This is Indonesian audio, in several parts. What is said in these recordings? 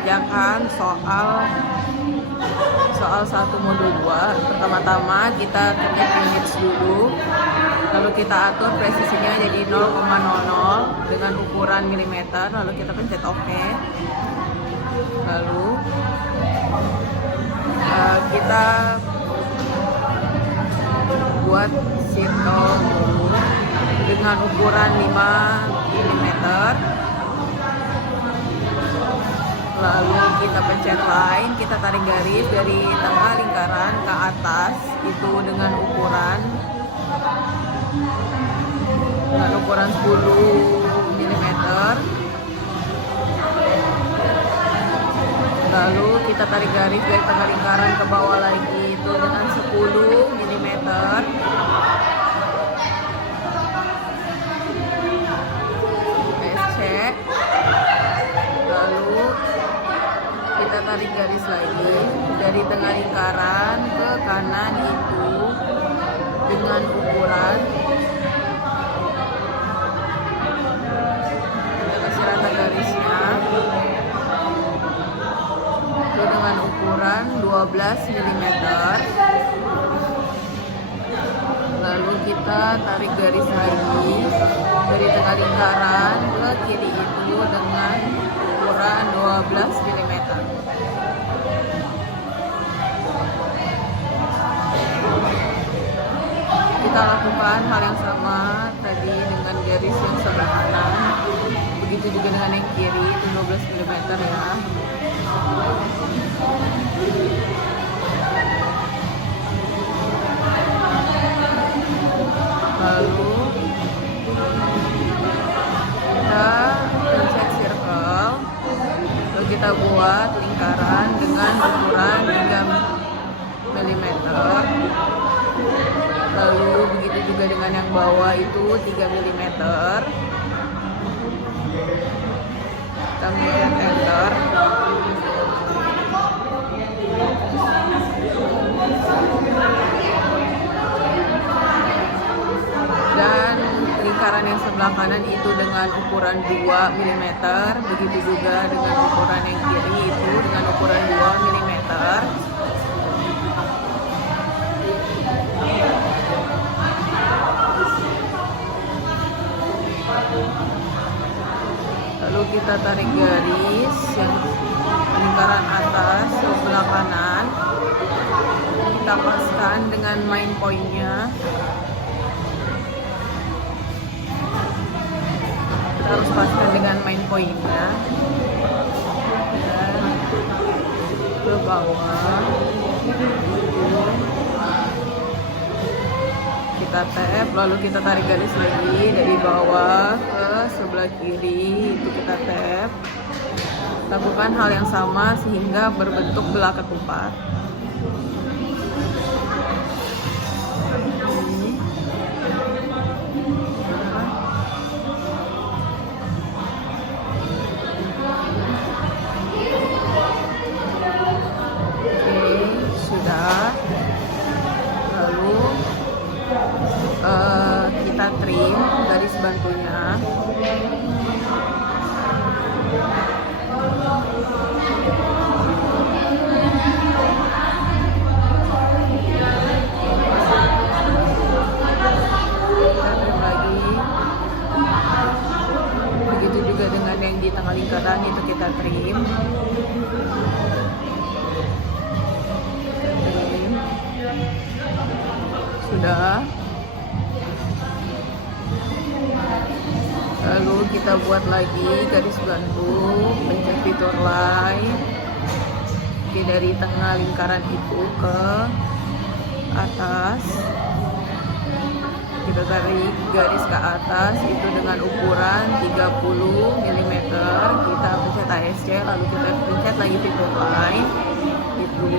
mengerjakan soal 1 modul 2. Pertama-tama kita ketik units dulu, lalu kita atur presisinya jadi 0,00 dengan ukuran milimeter, lalu kita pencet OK. Lalu kita buat circle dulu dengan ukuran 5 mm. Lalu kita pencet line, kita tarik garis dari tengah lingkaran ke atas itu dengan ukuran 10 mm. Lalu kita tarik garis dari tengah lingkaran ke bawah lagi itu dengan 10 mm. SC. Lalu kita tarik garis lagi dari tengah lingkaran ke kanan itu dengan ukuran, kita kasih rata garisnya itu dengan ukuran 12 mm. Lalu kita tarik garis lagi dari tengah lingkaran ke kiri itu dengan ukuran 12 mm. Kita lakukan hal yang sama tadi dengan garis yang sebelah kanan, begitu juga dengan yang kiri itu 12 mm ya. Lalu kita pencet circle, lalu kita buat lingkaran dengan ukuran 3 mm. Lalu begitu juga dengan yang bawah itu 3 mm. Kita mencet enter. Dan lingkaran yang sebelah kanan itu dengan ukuran 2 mm. Begitu juga dengan ukuran yang kiri itu dengan ukuran 2 mm. Lalu kita tarik garis yang lingkaran atas sebelah kanan, kita paskan dengan main point-nya. Kita harus paskan dengan main point-nya dan ke bawah. Kita tap, lalu kita tarik garis lagi dari bawah ke sebelah kiri itu kita tap. Lakukan hal yang sama sehingga berbentuk belakang 4. Kita trim garis bantunya. Kita trim lagi. Begitu juga dengan yang di tengah lingkaran itu kita trim. Sudah. Lalu kita buat lagi garis bantu, pencet fitur line. Oke, dari tengah lingkaran itu ke atas. Kita tarik garis ke atas itu dengan ukuran 30 mm. Kita pencet ASC, lalu kita pencet lagi fitur line itu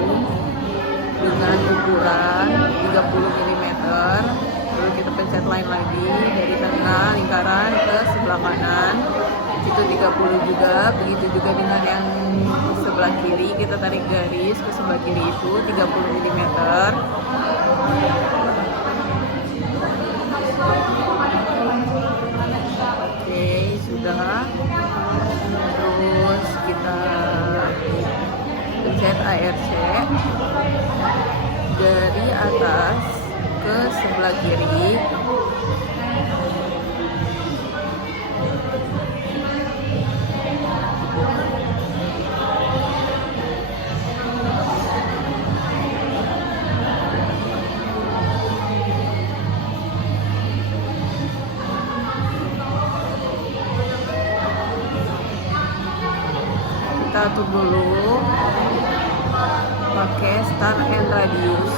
dengan ukuran 30 mm. Lalu kita pencet line lagi dari tengah lingkaran ke sebelah kanan itu 30 juga. Begitu juga dengan yang sebelah kiri, kita tarik garis ke sebelah kiri itu 30 mm. Oke, sudah. Terus kita ARC dari atas ke sebelah kiri. Kita atur dulu pakai start and radius.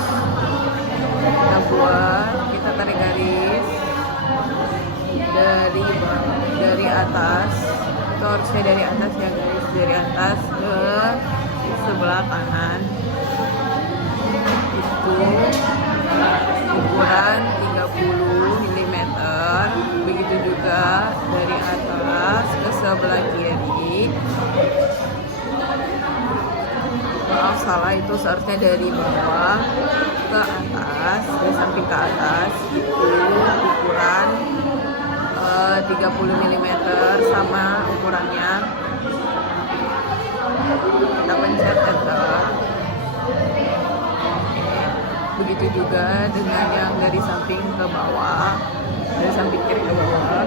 Kita buat, kita tarik garis dari atas, itu harusnya dari atas ya guys, dari atas ke sebelah kanan. Itu ukuran 30 mm. Begitu juga dari atas ke sebelah kiri. Maaf salah, itu seharusnya dari bawah ke atas, dari samping ke atas. Itu ukuran 30 mm sama ukurannya. Kita pencet enter. Begitu juga dengan yang dari samping ke bawah, dari samping kiri ke bawah.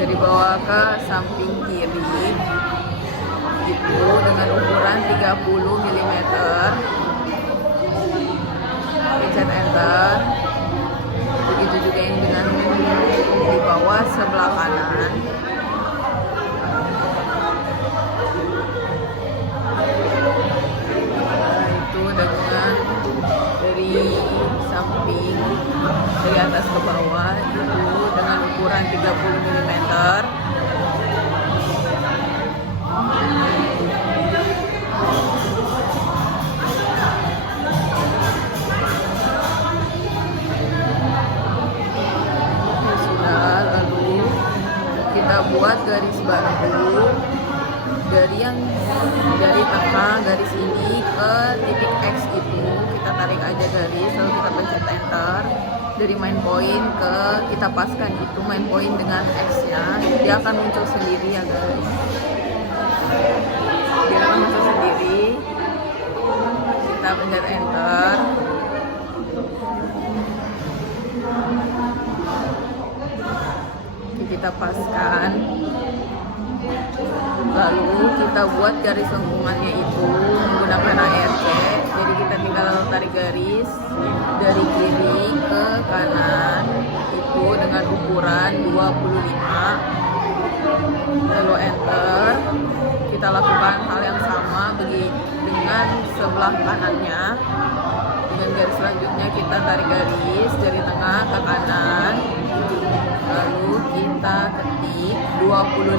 Dari bawah ke samping kiri itu dengan ukuran 30 mm. Pencet enter. Begitu juga yang dengan di bawah sebelah kanan. Nah, itu dengan dari samping, dari atas ke bawah itu dengan ukuran 30 mm. Sudah, lalu kita buat garis bantu dari tengah garis ini ke titik X itu. Kita tarik aja garis, lalu kita pencet enter. Dari main point ke kita paskan itu main point dengan X nya, dia akan muncul sendiri ya guys, dia akan muncul sendiri. Kita pencet enter. Kita paskan, lalu kita buat garis lengkungannya itu menggunakan ARC. Jadi kita tinggal tarik garis dari kiri ke kanan itu dengan ukuran 25, lalu enter. Kita lakukan hal yang sama dengan sebelah kanannya. Dengan garis selanjutnya kita tarik garis dari tengah ke kanan, lalu kita ketik 25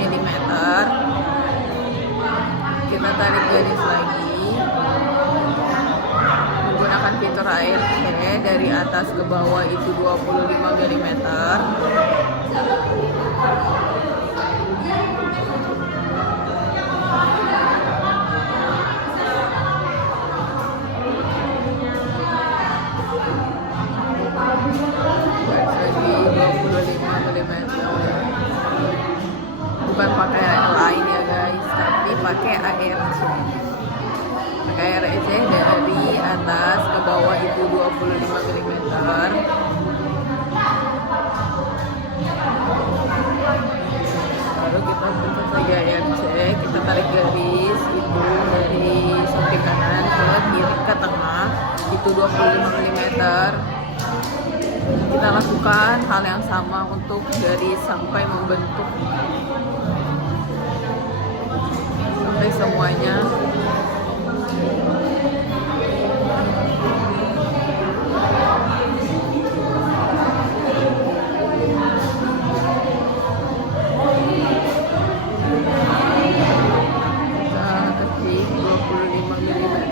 mm. Kita tarik garis lagi menggunakan fitur ARC dari atas ke bawah itu 25 mm. Bukan pakai lain ya guys, tapi pakai ARC. Pakai ARC dari atas ke bawah itu 25 mm. Lalu kita pencet lagi ARC, kita tarik garis itu dari samping kanan ke kiri ke tengah itu 25 mm. Kita lakukan hal yang sama untuk garis sampai membentuk sampai semuanya. Kita ketik 25 mm.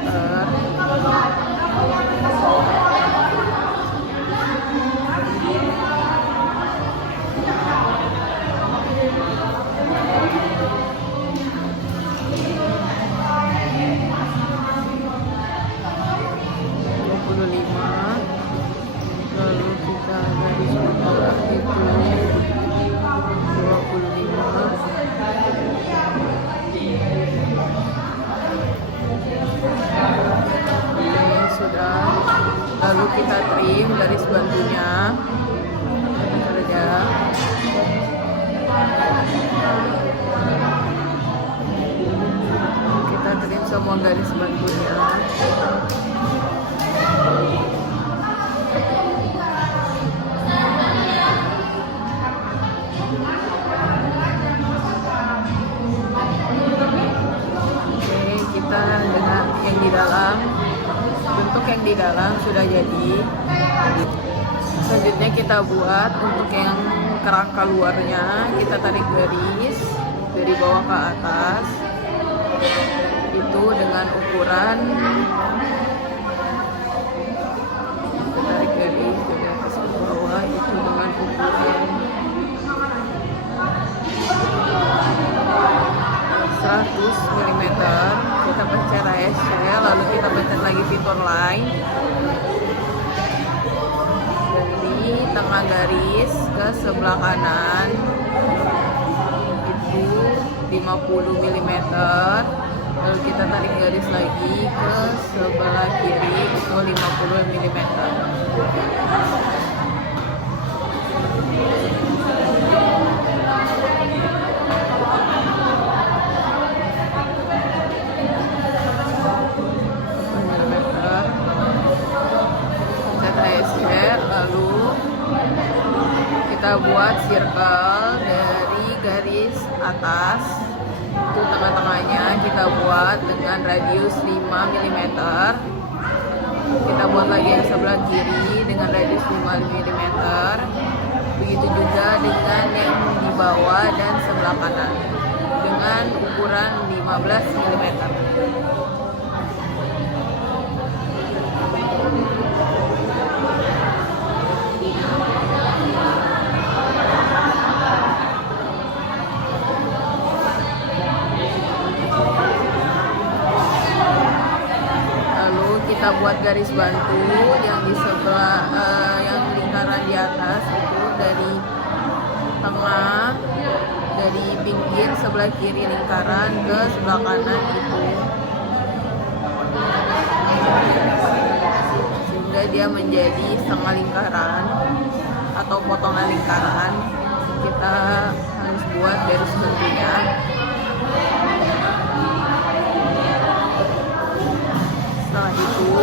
kita trim garis bantunya saja. Kita trim semua garis bantunya. Kita dengan yang di dalam, bentuk yang di dalam sudah jadi. Selanjutnya kita buat untuk yang kerangka luarnya, kita tarik garis dari bawah ke atas itu dengan ukuran, kita tarik garis dari atas ke bawah itu dengan ukuran 100 mm. Kita pencet ASC, lalu kita pencet lagi fitur line dari tengah garis ke sebelah kanan itu 50 mm, lalu kita tarik garis lagi ke sebelah kiri itu 50 mm. Lalu kita buat circle dari garis atas itu tengah-tengahnya kita buat dengan radius 5 mm. Kita buat lagi yang sebelah kiri dengan radius 5 mm. Begitu juga dengan yang di bawah dan sebelah kanan dengan ukuran 15 mm. Kita buat garis bantu yang di sebelah yang lingkaran di atas itu dari tengah, dari pinggir sebelah kiri lingkaran ke sebelah kanan itu, sehingga dia menjadi setengah lingkaran atau potongan lingkaran. Kita harus buat garis bantunya. Setelah itu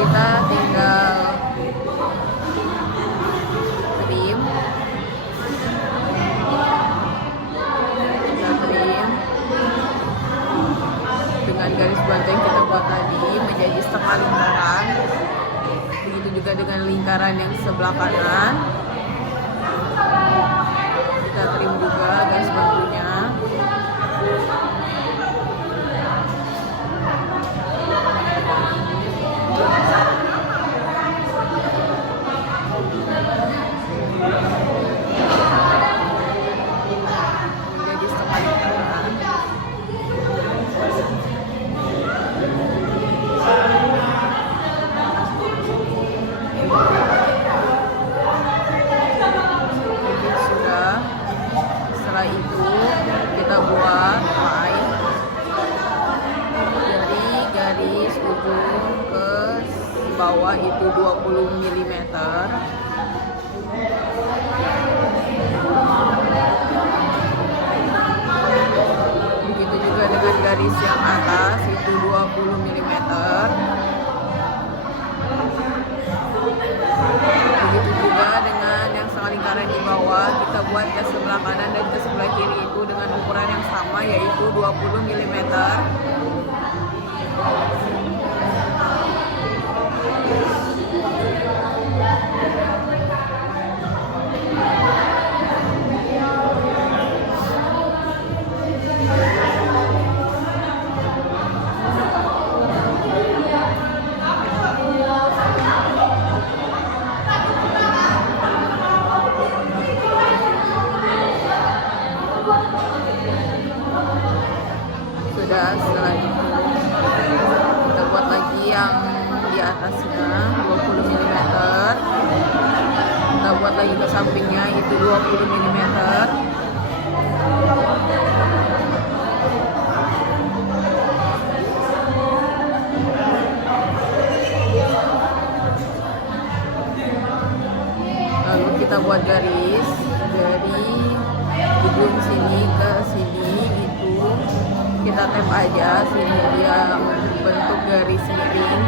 kita tinggal trim, dengan garis bantu yang kita buat tadi menjadi setengah lingkaran. Begitu juga dengan lingkaran yang sebelah kanan, kita trim juga garis bantunya. Menjadi setengah lingkaran. Sudah. Setelah itu kita buat line dari garis ujung ke bawah itu 20 mm. Begitu juga dengan garis yang atas itu 20 mm. Begitu juga dengan yang setengah lingkaran di bawah, kita buat ke sebelah kanan dan ke sebelah kiri itu dengan ukuran yang sama yaitu 20 mm. Sudah, setelah itu kita buat lagi yang di atasnya 20 mm. Kita buat lagi ke sampingnya itu 20 mm. kita buat garis dari ujung sini ke sini, itu kita tap aja sini dia bentuk garis miring.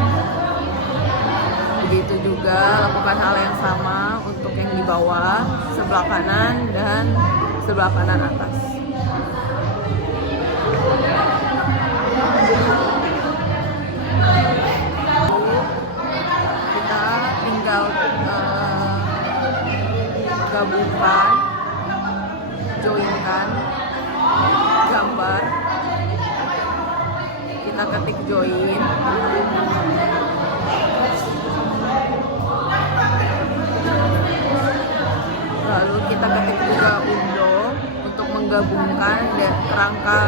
Begitu juga lakukan hal yang sama untuk yang di bawah, sebelah kanan dan sebelah kanan atas. Kita tinggal gabungkan, joinkan gambar. Kita ketik join, lalu kita ketik juga undo untuk menggabungkan kerangka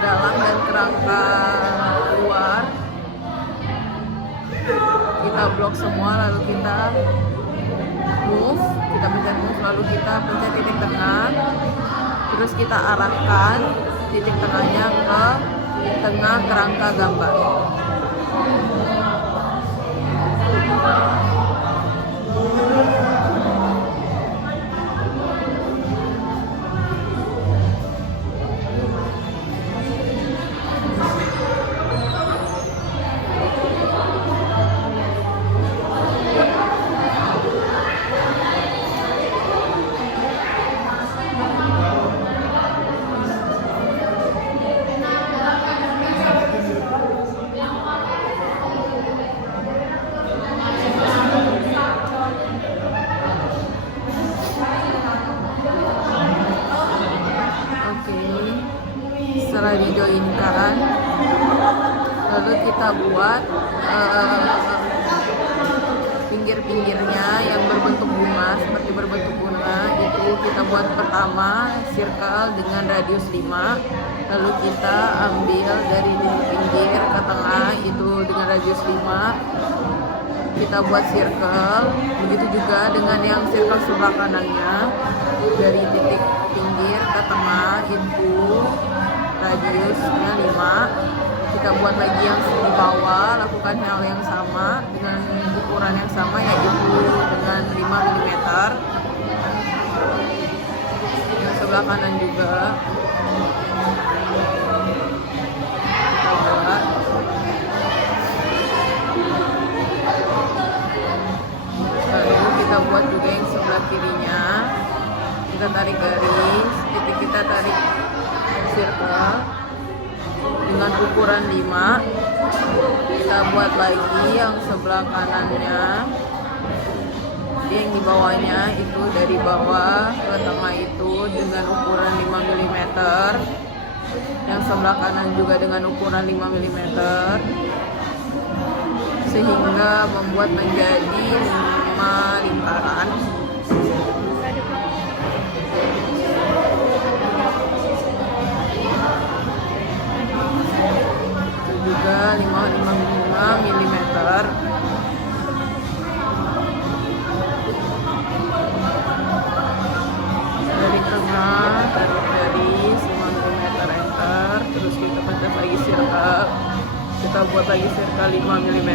dalam dan kerangka luar. Kita blok semua, lalu kita move, kita pencet move, lalu kita pencet titik tengah, terus kita arahkan titik tengahnya ke tengah kerangka gambar. Setelah dijoinkan, lalu kita buat pinggir-pinggirnya yang berbentuk bunga, seperti berbentuk bunga. Itu kita buat pertama circle dengan radius 5, lalu kita ambil dari titik pinggir ke tengah itu dengan radius 5, kita buat circle. Begitu juga dengan yang circle sebelah kanannya, dari titik pinggir ke tengah itu radiusnya 5. Kita buat lagi yang di bawah, lakukan hal yang sama dengan ukuran yang sama, yaitu dengan 5 mm. Yang sebelah kanan juga kita buat. Lalu kita buat juga yang sebelah kirinya. Kita tarik garis, titik kita tarik circle dengan ukuran 5. Kita buat lagi yang sebelah kanannya, jadi yang di bawahnya itu dari bawah ke tengah itu dengan ukuran 5 mm, yang sebelah kanan juga dengan ukuran 5 mm, sehingga membuat menjadi 5 lingkaran. Juga 5 mm. Dari tengah tarik garis 5 mm, enter, terus kita pencet lagi circle, kita buat lagi circle 5 mm.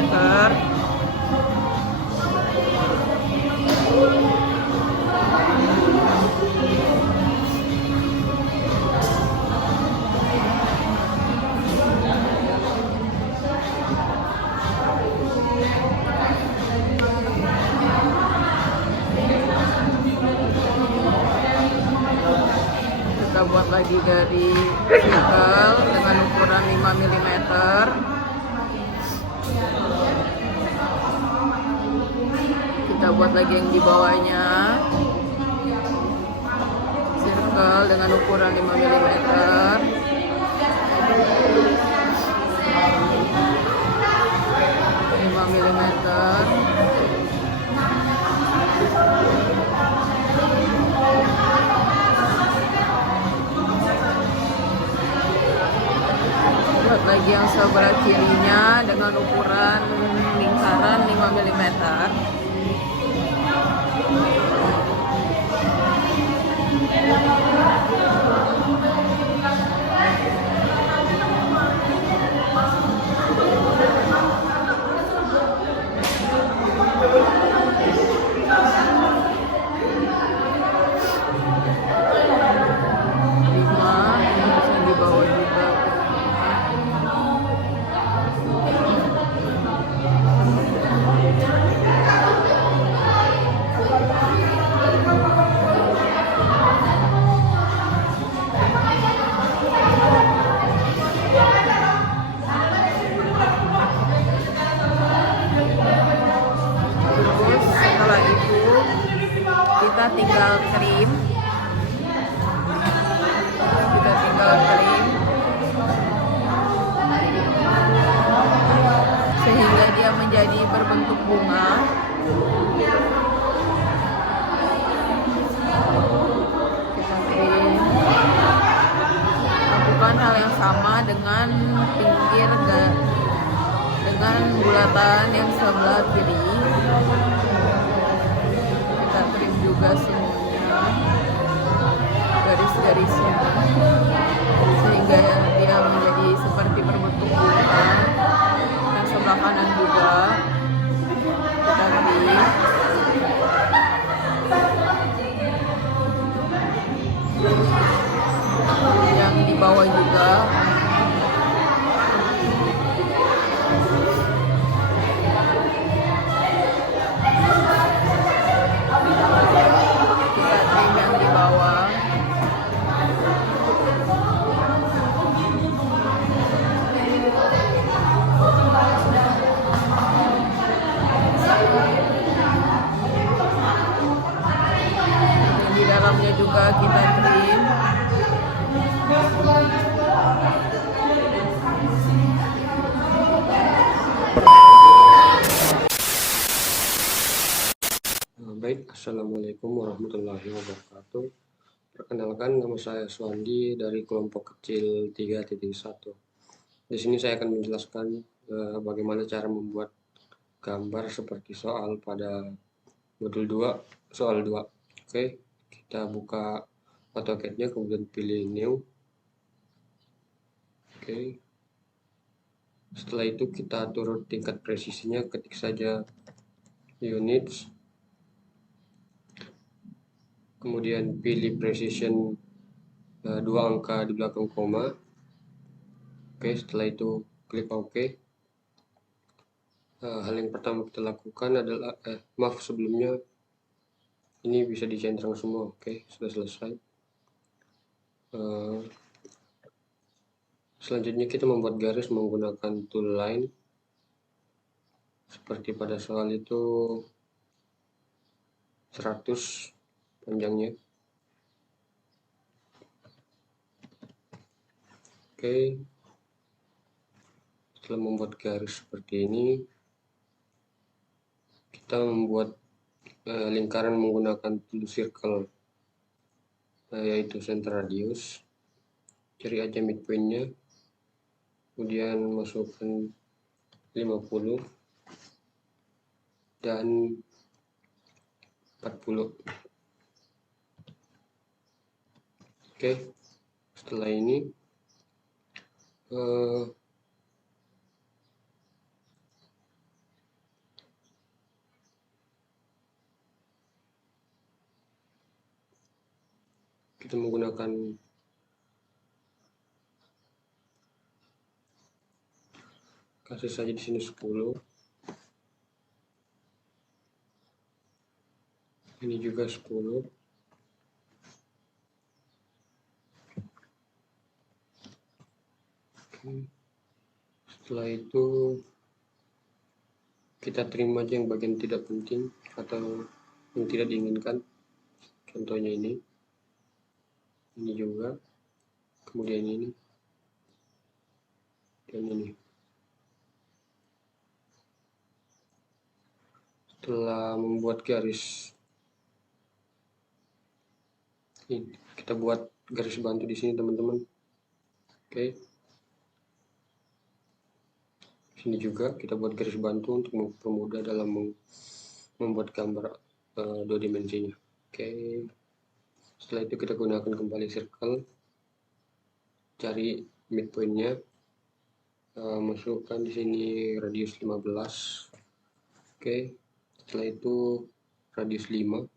Kita buat lagi dari circle dengan ukuran 5 mm. Kita buat lagi yang di bawahnya, circle dengan ukuran 5 mm. Buat lagi yang sebelah kirinya dengan ukuran lingkaran 5 mm. kita tinggal krim. Kita tinggal krim sehingga dia menjadi berbentuk bunga. Kita krim. Lakukan hal yang sama dengan pinggir dengan bulatan yang sebelah kiri. Kita krim juga semuanya garis-garisnya sehingga dia menjadi seperti berbentuk bunga. Yang sebelah kanan juga kita krim. Yang di bawah juga. Kita trim yang di bawah. Di dalamnya juga kita trim. Baik, Assalamualaikum warahmatullahi wabarakatuh. Perkenalkan, nama saya Suandi dari kelompok kecil 3.1. Di sini saya akan menjelaskan bagaimana cara membuat gambar seperti soal pada modul 2, soal 2. Oke, kita buka AutoCAD-nya, kemudian pilih New. Oke. Setelah itu kita atur tingkat presisinya, ketik saja units. Kemudian pilih precision 2 angka di belakang koma. Oke, setelah itu klik OK. Hal yang pertama kita lakukan adalah maaf, sebelumnya ini bisa dicentrang semua. Oke, sudah selesai. Selanjutnya kita membuat garis menggunakan tool line seperti pada soal itu 100 panjangnya. Oke, setelah membuat garis seperti ini, kita membuat lingkaran menggunakan tool circle, yaitu center radius. Cari aja midpoint-nya, kemudian masukkan 50 dan 40. Oke, setelah ini kita menggunakan kasih saja di sini 10. Ini juga 10. Setelah itu kita terima aja yang bagian tidak penting atau yang tidak diinginkan. Contohnya ini juga, kemudian ini, dan ini. Setelah membuat garis, ini kita buat garis bantu di sini teman-teman. Oke. Sini juga kita buat garis bantu untuk mempermudah dalam membuat gambar 2 dimensinya. Oke. Setelah itu kita gunakan kembali circle, cari midpoint-nya, masukkan di sini radius 15. Oke. Setelah itu radius 5.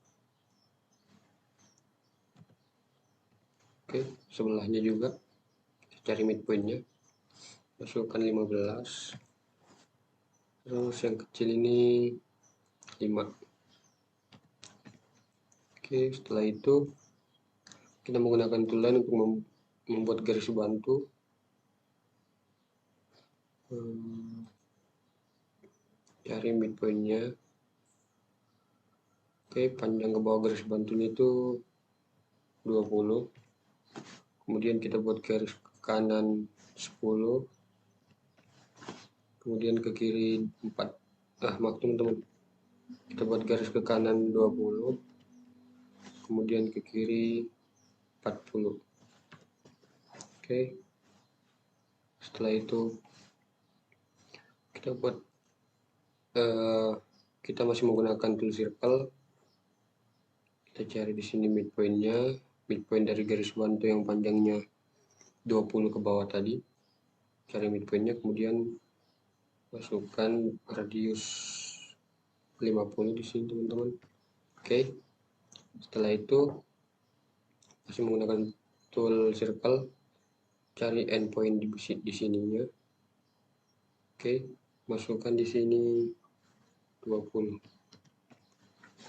Oke, sebelahnya juga cari midpoint-nya, masukkan 15. Terus yang kecil ini 5. Oke, setelah itu kita menggunakan tool line untuk membuat garis bantu. Cari midpoint-nya, Oke, panjang ke bawah garis bantunya itu 20. Kemudian kita buat garis ke kanan 10, kemudian ke kiri 4. Maaf teman-teman, kita buat garis ke kanan 20, kemudian ke kiri 40. Oke, setelah itu kita buat kita masih menggunakan tool circle. Kita cari di sini midpointnya, midpoint dari garis bantu yang panjangnya 20 ke bawah tadi. Cari midpointnya, kemudian masukkan radius 50 di sini teman-teman. Oke, setelah itu masih menggunakan tool circle, cari endpoint di sininya. Oke, masukkan di sini 20.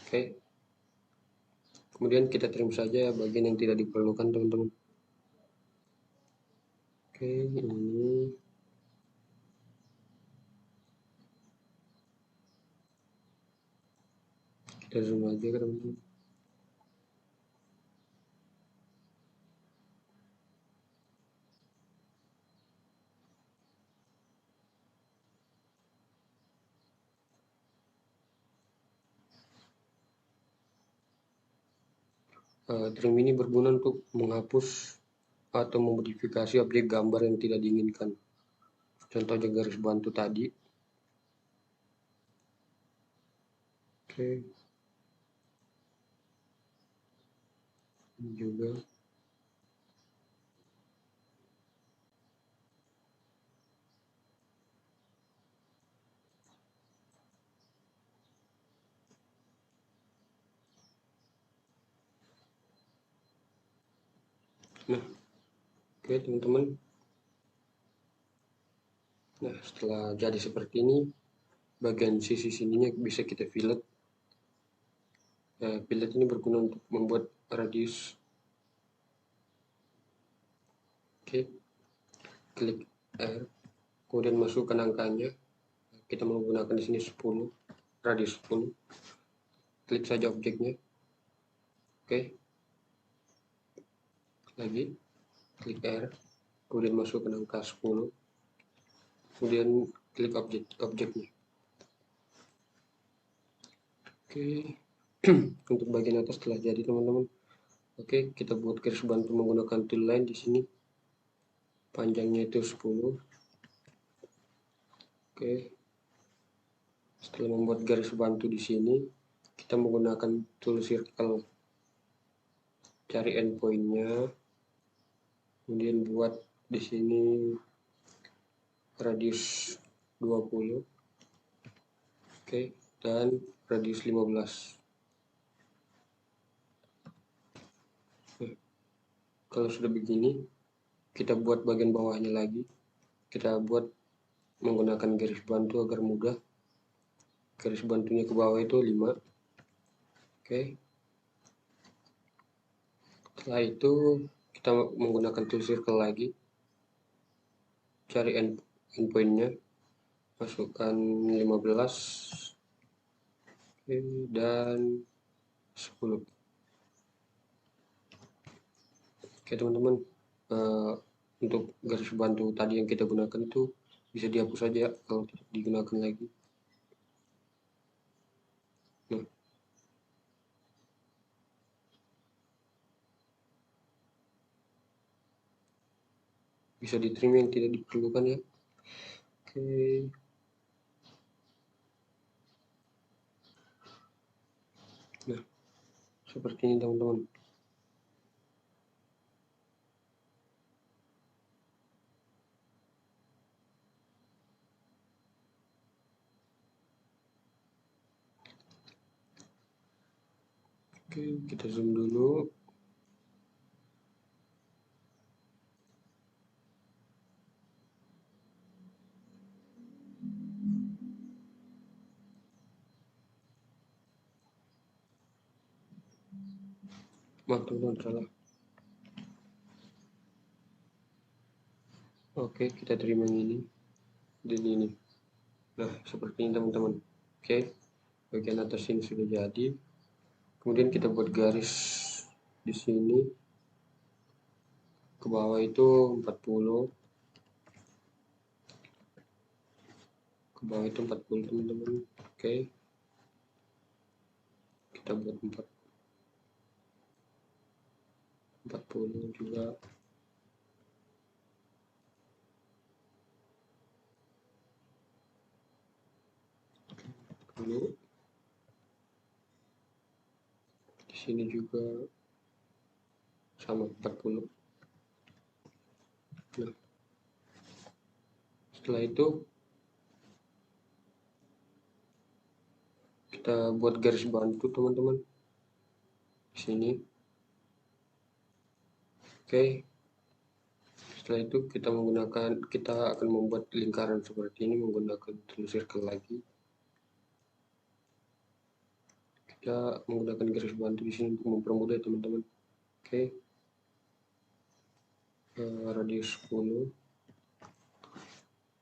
Oke, kemudian kita trim saja bagian yang tidak diperlukan teman-teman. Oke, ini kita zoom aja ke teman-teman. Trim ini berguna untuk menghapus atau memodifikasi objek gambar yang tidak diinginkan. Contohnya garis bantu tadi. Oke, ini juga. Nah, oke teman-teman. Nah, setelah jadi seperti ini, bagian sisi sininya bisa kita fillet. Fillet ini berguna untuk membuat radius. Oke, klik R, kemudian masukkan angkanya. Kita menggunakan di sini 10, radius 10. Klik saja objeknya. Oke, lagi klik R, kemudian masukkan angka 10, kemudian klik objeknya. Oke, untuk bagian atas telah jadi teman-teman. Oke, kita buat garis bantu menggunakan tool line di sini. Panjangnya itu 10. Oke, setelah membuat garis bantu di sini, kita menggunakan tool circle. Cari endpointnya, kemudian buat di sini radius 20. Oke, dan radius 15. Kalau sudah begini, kita buat bagian bawahnya lagi. Kita buat menggunakan garis bantu agar mudah. Garis bantunya ke bawah itu 5. Oke, setelah itu kita menggunakan tool circle lagi. Cari endpointnya, masukkan 15. Oke, dan 10. Oke teman-teman, untuk garis bantu tadi yang kita gunakan itu bisa dihapus saja kalau tidak digunakan lagi. Nah, bisa di trim yang tidak diperlukan ya. Oke, nah seperti ini teman-teman. Oke, kita zoom dulu. Maaf teman-teman, salah. Oke, kita terima yang ini dan ini. Nah, seperti ini teman-teman. Oke, bagian atas ini sudah jadi. Kemudian kita buat garis di sini ke bawah itu 40, ke bawah itu 40 teman-teman. Oke, kita buat 40 juga. Lalu di sini juga sama 40. Nah, setelah itu kita buat garis bantu teman-teman di sini. Oke, setelah itu kita akan membuat lingkaran seperti ini menggunakan tool circle lagi. Kita menggunakan garis bantu di sini untuk mempermudah teman-teman. Oke, radius 10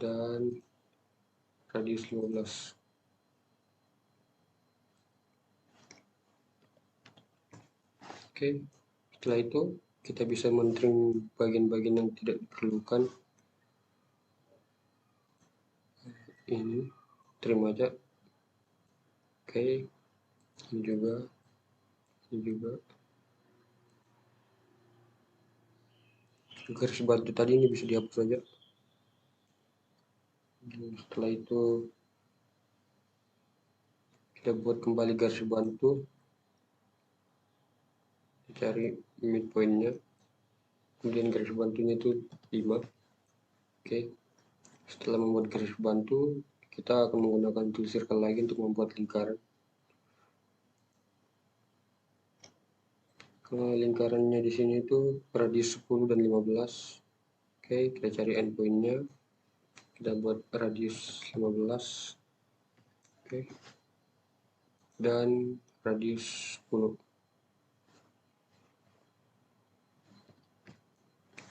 dan radius 15. Oke, setelah itu kita bisa men-trim bagian-bagian yang tidak diperlukan. Ini trim aja. Oke, ini juga, ini juga. Garis bantu tadi ini bisa dihapus saja. Setelah itu kita buat kembali garis bantu, cari midpointnya, kemudian garis bantunya itu 5. Oke, setelah membuat garis bantu kita akan menggunakan tool circle lagi untuk membuat lingkaran. Lingkarannya di sini itu radius 10 dan 15. Oke, kita cari endpointnya, kita buat radius 15. Oke, dan radius 10.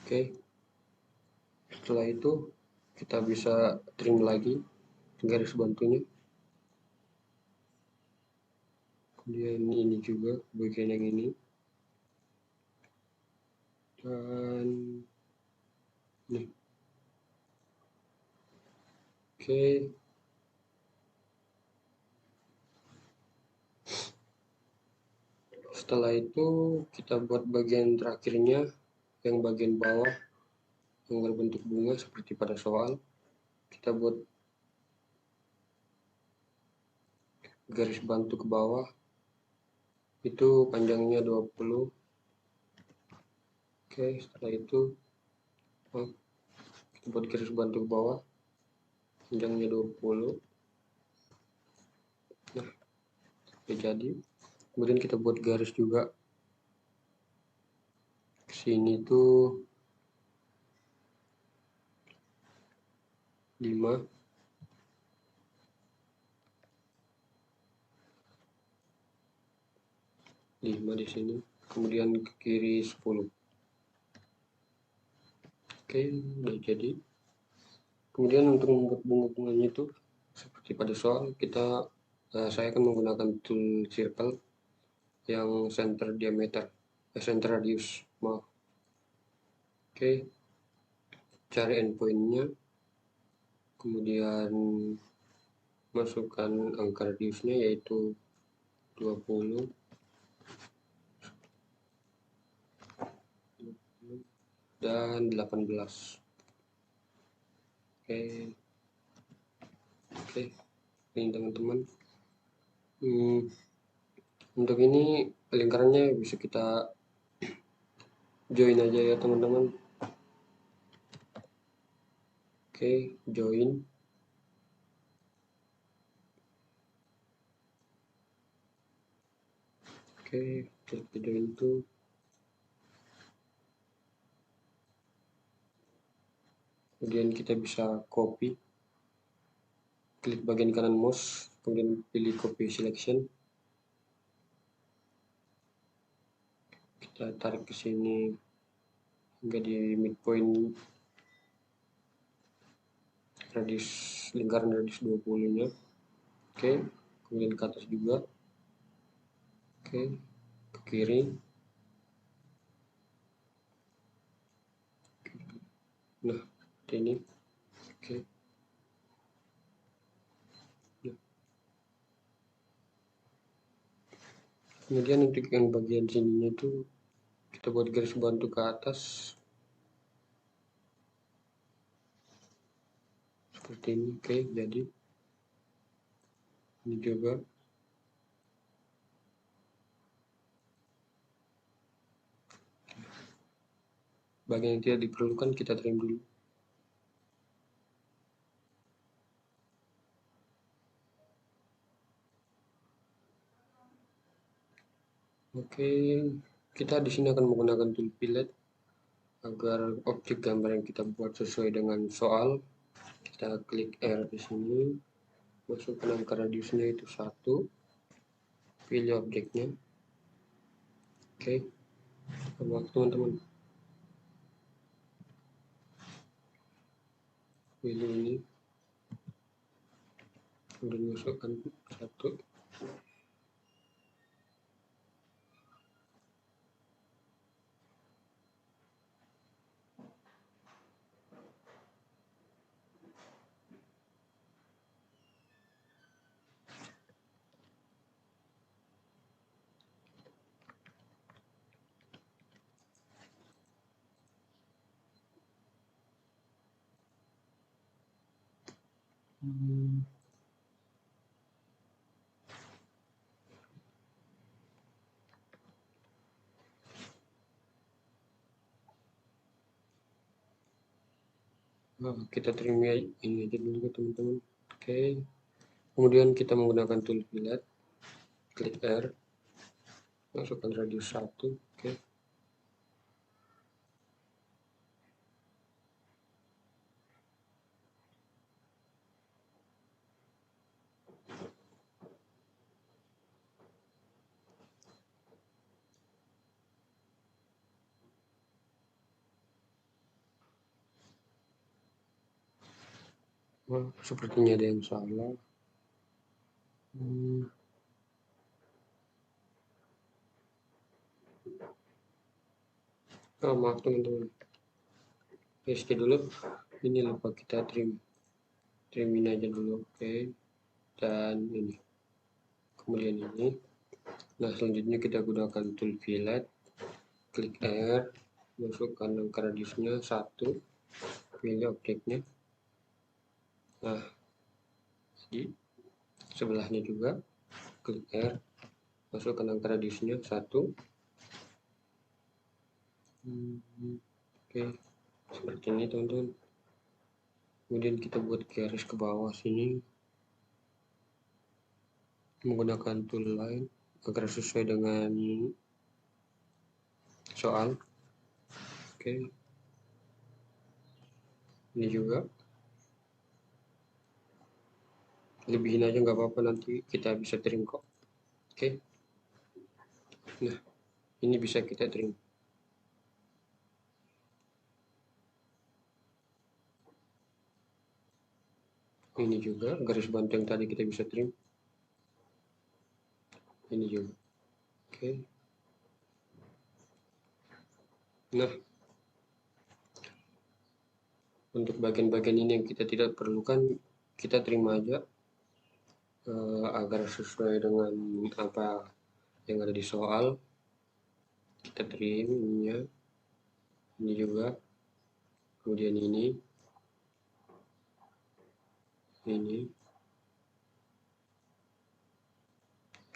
Oke, setelah itu kita bisa trim lagi garis bantunya. Kemudian ini juga bagian yang ini, dan ini. Oke, setelah itu kita buat bagian terakhirnya, yang bagian bawah yang berbentuk bunga seperti pada soal. Kita buat garis bantu ke bawah, itu panjangnya 20. Oke, setelah itu kita buat garis bantu ke bawah, panjangnya 20. Nah, udah jadi. Kemudian kita buat garis juga ke sini tuh 5. Di sini, kemudian ke kiri 10. Oke, udah jadi. Kemudian untuk membuat bunga-bunganya itu seperti pada soal, saya akan menggunakan tool circle yang center diameter, center radius, maaf. Oke, cari endpointnya, kemudian masukkan angka radiusnya yaitu 20 dan 18. Oke, ini teman-teman. Untuk ini lingkarannya bisa kita join aja ya teman-teman. Oke, join. Oke, klik join itu. Kemudian kita bisa copy, klik bagian kanan mouse, kemudian pilih copy selection. Kita tarik ke sini hingga di midpoint lingkaran radius 20-nya. Oke, kemudian ke atas juga. Oke, ke kiri. Nah, ini. Oke. Nah, kemudian untuk yang bagian sininya itu kita buat garis bantu ke atas seperti ini. Oke, jadi ini juga. Bagian yang tidak diperlukan kita trim dulu. Oke, kita di sini akan menggunakan tool fillet agar objek gambar yang kita buat sesuai dengan soal. Kita klik R di sini, masukkan angka radiusnya itu 1, pilih objeknya. Oke, buat teman-teman, pilih ini, kemudian masukkan 1. Nah, kita trim ini aja dulu teman-teman. Oke, kemudian kita menggunakan tool fillet, klik R, masukkan radius 1. Oke, wah, sepertinya ada yang salah. Oh, maaf teman-teman, paste dulu. Ini lupa kita trim ini aja dulu. Oke, dan ini, kemudian ini. Nah, selanjutnya kita gunakan tool fillet, klik R, masukkan angka radiusnya 1, pilih objeknya. Nah, di sebelahnya juga klik R, masukkan angka radiusnya 1. Oke, seperti ini teman-teman. Kemudian kita buat garis ke bawah sini menggunakan tool lain agar sesuai dengan soal. Oke, ini juga lebihin aja nggak apa-apa, nanti kita bisa trim kok. Oke, nah ini bisa kita trim. Ini juga garis bantu yang tadi kita bisa trim. Ini juga. Oke, nah untuk bagian-bagian ini yang kita tidak perlukan kita terima aja agar sesuai dengan apa yang ada di soal. Kita trim ininya, ini juga, kemudian ini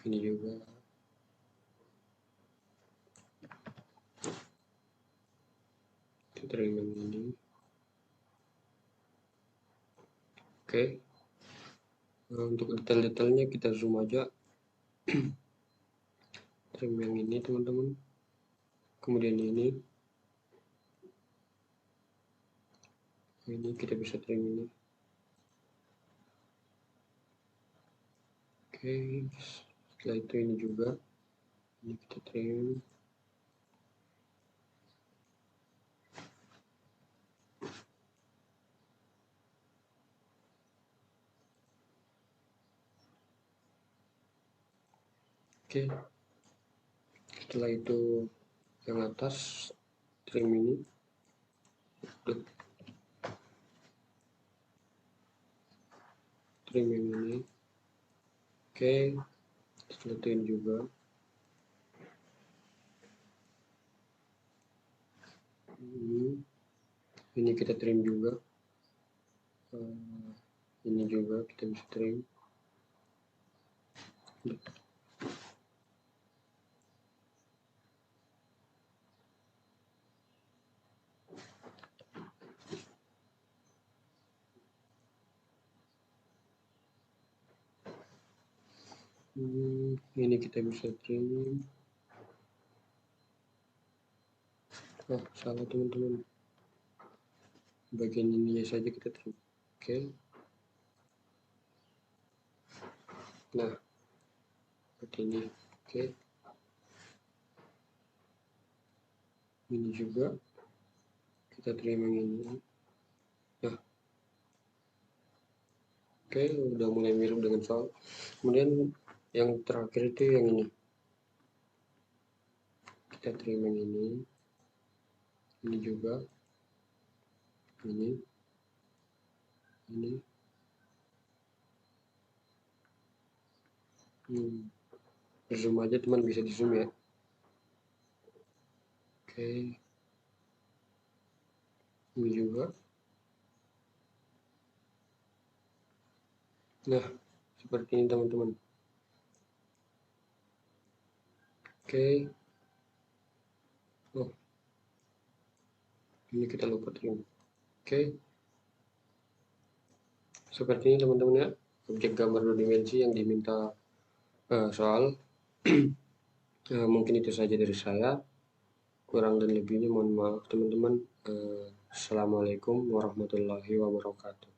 juga, kita trim yang ini. Oke, untuk detail-detailnya kita zoom aja. Trim yang ini teman-teman, kemudian ini kita bisa trim ini. Oke, setelah itu ini juga, ini kita trim. Oke, Setelah itu yang atas trim ini, trim yang ini. Oke, setelah trim juga. Ini kita trim juga. Ini juga kita bisa trim. Ini kita bisa trim. Oh, salah teman-teman. Bagian ini saja kita trim. Oke. Nah, seperti ini. Oke. Ini juga kita trim yang ini. Nah, oke, udah mulai mirip dengan soal. Kemudian yang terakhir itu yang ini. Kita trim yang ini juga, ini, zoom aja teman, bisa di zoom ya. Oke, ini juga. Nah, seperti ini teman-teman. Oke. Oh, ini kita lupa trim. Oke, seperti ini teman-teman ya, objek gambar 2 dimensi yang diminta soal. Mungkin itu saja dari saya, kurang dan lebihnya mohon maaf teman-teman. Assalamualaikum warahmatullahi wabarakatuh.